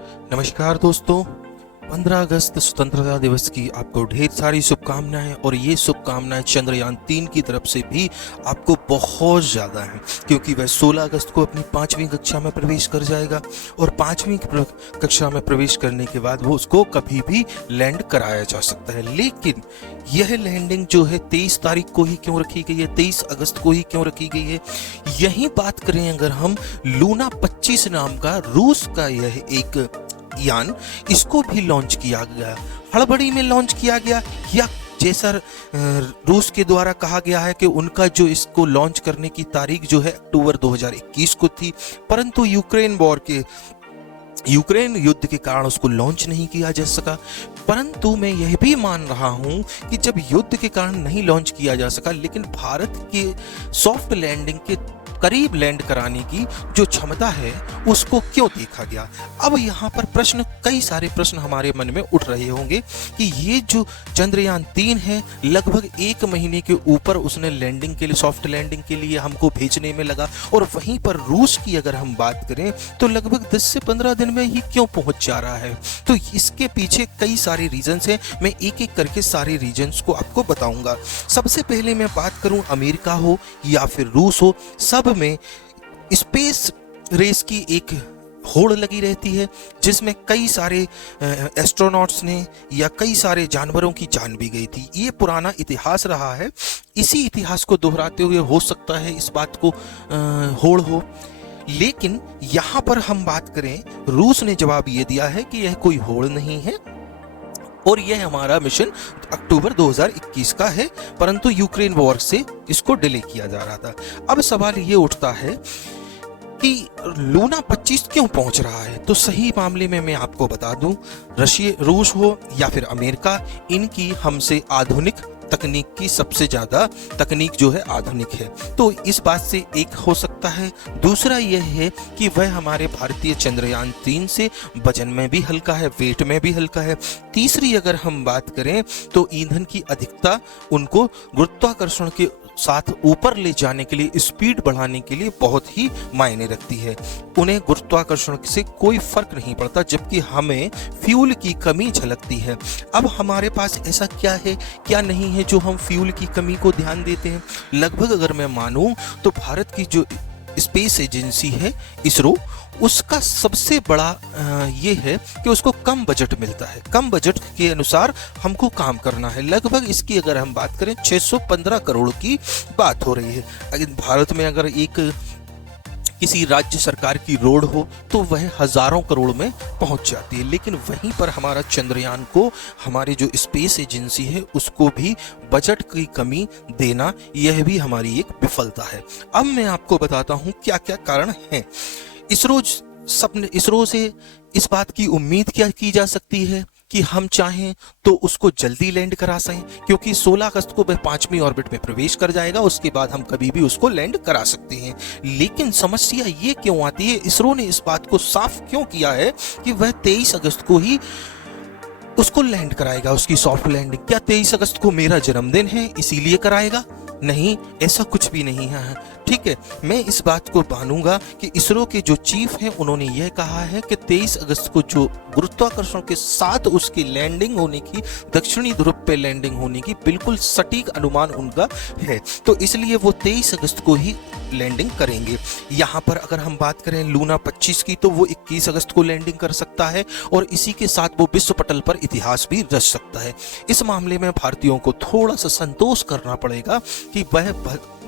नमस्कार दोस्तों। 15 अगस्त स्वतंत्रता दिवस की आपको ढेर सारी शुभकामनाएं, और ये शुभकामनाएं चंद्रयान 3 की तरफ से भी आपको बहुत ज़्यादा हैं, क्योंकि वह 16 अगस्त को अपनी 5वीं कक्षा में प्रवेश कर जाएगा और 5वीं कक्षा में प्रवेश करने के बाद वो उसको कभी भी लैंड कराया जा सकता है। लेकिन यह लैंडिंग जो है 23 तारीख को ही क्यों रखी गई है, 23 अगस्त को ही क्यों रखी गई है? यही बात करें अगर हम, लूना 25 नाम का रूस का यह एक यान, इसको भी लॉन्च किया गया, हड़बड़ी में लॉन्च किया गया, या जैसा रूस के द्वारा कहा गया है कि उनका जो इसको लॉन्च करने की तारीख जो है अक्टूबर 2021 को थी, परंतु यूक्रेन युद्ध के कारण उसको लॉन्च नहीं किया जा सका। परंतु मैं यह भी मान रहा हूं कि जब युद्ध के कारण नहीं लॉन्च किया जा सका, लेकिन भारत के सॉफ्ट लैंडिंग के करीब लैंड कराने की जो क्षमता है उसको क्यों देखा गया? अब यहाँ पर कई सारे प्रश्न हमारे मन में उठ रहे होंगे कि ये जो चंद्रयान 3 है, लगभग 1 महीने के ऊपर उसने लैंडिंग के लिए, सॉफ्ट लैंडिंग के लिए हमको भेजने में लगा, और वहीं पर रूस की अगर हम बात करें तो लगभग 10 से 15 दिन में ही क्यों पहुंच जा रहा है? तो इसके पीछे कई सारे रीजंस हैं। मैं एक एक करके सारे रीजंस को आपको बताऊंगा। सबसे पहले मैं बात करूं, अमेरिका हो या फिर रूस हो, सब में स्पेस रेस की एक होड़ लगी रहती है, जिसमें कई सारे एस्ट्रोनॉट्स ने या कई सारे जानवरों की जान भी गई थी। ये पुराना इतिहास रहा है। इसी इतिहास को दोहराते हुए हो सकता है इस बात को होड़ हो। लेकिन यहां पर हम बात करें, रूस ने जवाब ये दिया है कि यह कोई होड़ नहीं है और यह हमारा मिशन अक्टूबर 2021 का है, परंतु यूक्रेन वॉर से इसको डिले किया जा रहा था। अब सवाल ये उठता है कि लूना 25 क्यों पहुंच रहा है? तो सही मामले में मैं आपको बता दूं, रूस हो या फिर अमेरिका, इनकी हमसे आधुनिक तकनीक की सबसे ज्यादा तकनीक जो है आधुनिक है। तो इस बात से एक हो सकता है। दूसरा यह है कि वह हमारे भारतीय चंद्रयान 3 से वजन में भी हल्का है, वेट में भी हल्का है। तीसरी अगर हम बात करें तो ईंधन की अधिकता उनको गुरुत्वाकर्षण के साथ ऊपर ले जाने के लिए, स्पीड बढ़ाने के लिए बहुत ही मायने रखती है। उन्हें गुरुत्वाकर्षण से कोई फर्क नहीं पड़ता, जबकि हमें फ्यूल की कमी झलकती है। अब हमारे पास ऐसा क्या है, क्या नहीं है जो हम फ्यूल की कमी को ध्यान देते हैं? लगभग अगर मैं मानूं तो भारत की जो स्पेस एजेंसी है इसरो, उसका सबसे बड़ा ये है कि उसको कम बजट मिलता है। कम बजट के अनुसार हमको काम करना है। लगभग इसकी अगर हम बात करें 615 करोड़ की बात हो रही है। अगर भारत में अगर एक किसी राज्य सरकार की रोड हो तो वह हजारों करोड़ में पहुंच जाती है, लेकिन वहीं पर हमारा चंद्रयान को, हमारी जो स्पेस एजेंसी है, उसको भी बजट की कमी देना, यह भी हमारी एक विफलता है। अब मैं आपको बताता हूं क्या क्या कारण हैं। इसरो से इस बात की उम्मीद क्या की जा सकती है कि हम चाहें तो उसको जल्दी लैंड करा सकें, क्योंकि 16 अगस्त को वह 5वीं ऑर्बिट में प्रवेश कर जाएगा, उसके बाद हम कभी भी उसको लैंड करा सकते हैं। लेकिन समस्या ये क्यों आती है, इसरो ने इस बात को साफ क्यों किया है कि वह 23 अगस्त को ही उसको लैंड कराएगा, उसकी सॉफ्ट लैंडिंग? क्या 23 अगस्त को मेरा जन्मदिन है इसीलिए कराएगा? नहीं, ऐसा कुछ भी नहीं है। ठीक है, मैं इस बात को मानूंगा कि इसरो के जो चीफ हैं उन्होंने यह कहा है कि 23 अगस्त को जो गुरुत्वाकर्षण के साथ उसकी लैंडिंग होने की, दक्षिणी ध्रुव पे लैंडिंग होने की बिल्कुल सटीक अनुमान उनका है, तो इसलिए वो 23 अगस्त को ही लैंडिंग करेंगे। यहाँ पर अगर हम बात करें लूना 25 की, तो वो 21 अगस्त को लैंडिंग कर सकता है और इसी के साथ वो विश्व पटल पर इतिहास भी रच सकता है। इस मामले में भारतीयों को थोड़ा सा संतोष करना पड़ेगा कि वह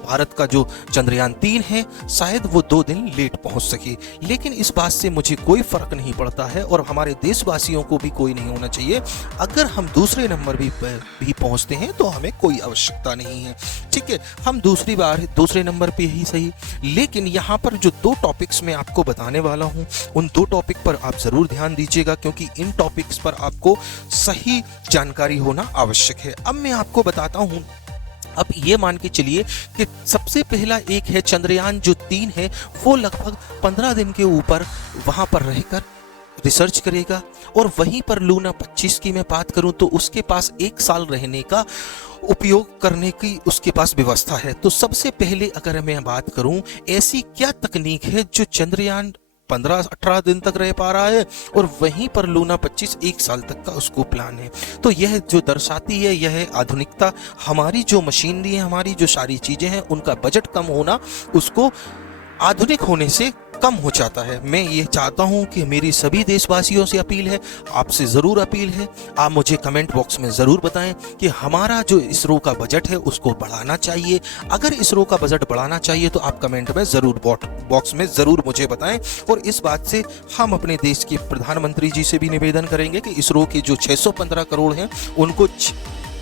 भारत का जो चंद्रयान 3 है शायद वो 2 दिन लेट पहुंच सके, लेकिन इस बात से मुझे कोई फर्क नहीं पड़ता है और हमारे देशवासियों को भी कोई नहीं होना चाहिए। अगर हम दूसरे नंबर भी पहुंचते हैं तो हमें कोई आवश्यकता नहीं है। ठीक है, हम दूसरे नंबर पे ही सही। लेकिन यहाँ पर जो 2 टॉपिक्स मैं आपको बताने वाला हूँ, उन 2 टॉपिक पर आप जरूर ध्यान दीजिएगा, क्योंकि इन टॉपिक्स पर आपको सही जानकारी होना आवश्यक है। अब मैं आपको बताता हूँ। अब ये मान के चलिए कि सबसे पहला एक है चंद्रयान जो 3 है, वो लगभग 15 दिन के ऊपर वहां पर रहकर रिसर्च करेगा, और वहीं पर लूना 25 की मैं बात करूं तो उसके पास 1 साल रहने का, उपयोग करने की उसके पास व्यवस्था है। तो सबसे पहले अगर मैं बात करूं, ऐसी क्या तकनीक है जो चंद्रयान 15-18 दिन तक रह पा रहा है, और वहीं पर लूना 25 1 साल तक का उसको प्लान है। तो यह जो दर्शाती है, यह आधुनिकता, हमारी जो मशीनरी है, हमारी जो सारी चीज़ें हैं, उनका बजट कम होना उसको आधुनिक होने से कम हो जाता है। मैं ये चाहता हूँ कि मेरी सभी देशवासियों से अपील है, आपसे ज़रूर अपील है, आप मुझे कमेंट बॉक्स में ज़रूर बताएं कि हमारा जो इसरो का बजट है उसको बढ़ाना चाहिए। अगर इसरो का बजट बढ़ाना चाहिए तो आप कमेंट में ज़रूर बॉक्स में ज़रूर मुझे बताएं। और इस बात से हम अपने देश के प्रधानमंत्री जी से भी निवेदन करेंगे कि इसरो के जो 615 करोड़ हैं उनको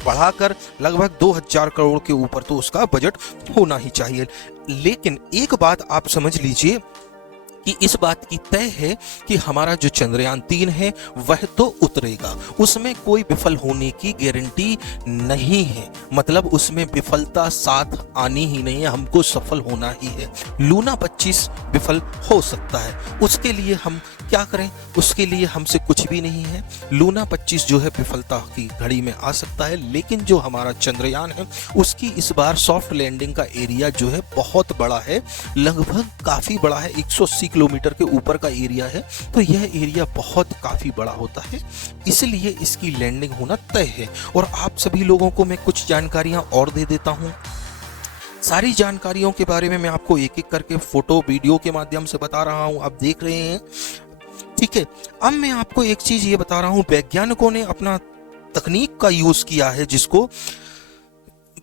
बढ़ाकर लगभग 2000 करोड़ के ऊपर तो उसका बजट होना ही चाहिए। लेकिन एक बात आप समझ लीजिए कि इस बात की तय है कि हमारा जो चंद्रयान 3 है वह तो उतरेगा, उसमें कोई विफल होने की गारंटी नहीं है। मतलब उसमें विफलता साथ आनी ही नहीं है, हमको सफल होना ही है। लूना 25 विफल हो सकता है, उसके लिए हम क्या करें? उसके लिए हमसे कुछ भी नहीं है। लूना 25 जो है विफलता की घड़ी में आ सकता है, लेकिन जो हमारा चंद्रयान है उसकी इस बार सॉफ्ट लैंडिंग का एरिया जो है बहुत बड़ा है, लगभग काफ़ी बड़ा है, 180 किलोमीटर के ऊपर का एरिया है। तो यह एरिया बहुत काफ़ी बड़ा होता है, इसलिए इसकी लैंडिंग होना तय है। और आप सभी लोगों को मैं कुछ जानकारियाँ और दे देता हूँ। सारी जानकारियों के बारे में मैं आपको एक एक करके फोटो वीडियो के माध्यम से बता रहा हूँ, आप देख रहे हैं, ठीक है। अब मैं आपको एक चीज़ ये बता रहा हूँ, वैज्ञानिकों ने अपना तकनीक का यूज़ किया है, जिसको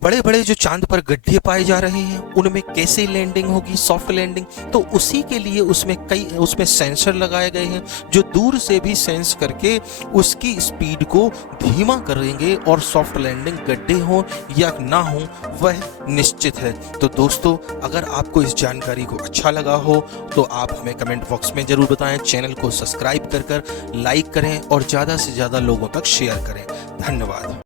बड़े बड़े जो चांद पर गड्ढे पाए जा रहे हैं उनमें कैसे लैंडिंग होगी, सॉफ्ट लैंडिंग, तो उसी के लिए उसमें सेंसर लगाए गए हैं जो दूर से भी सेंस करके उसकी स्पीड को धीमा करेंगे और सॉफ्ट लैंडिंग गड्ढे हो या ना हो वह निश्चित है। तो दोस्तों, अगर आपको इस जानकारी को अच्छा लगा हो तो आप हमें कमेंट बॉक्स में ज़रूर बताएं, चैनल को सब्सक्राइब कर लाइक करें और ज़्यादा से ज़्यादा लोगों तक शेयर करें। धन्यवाद।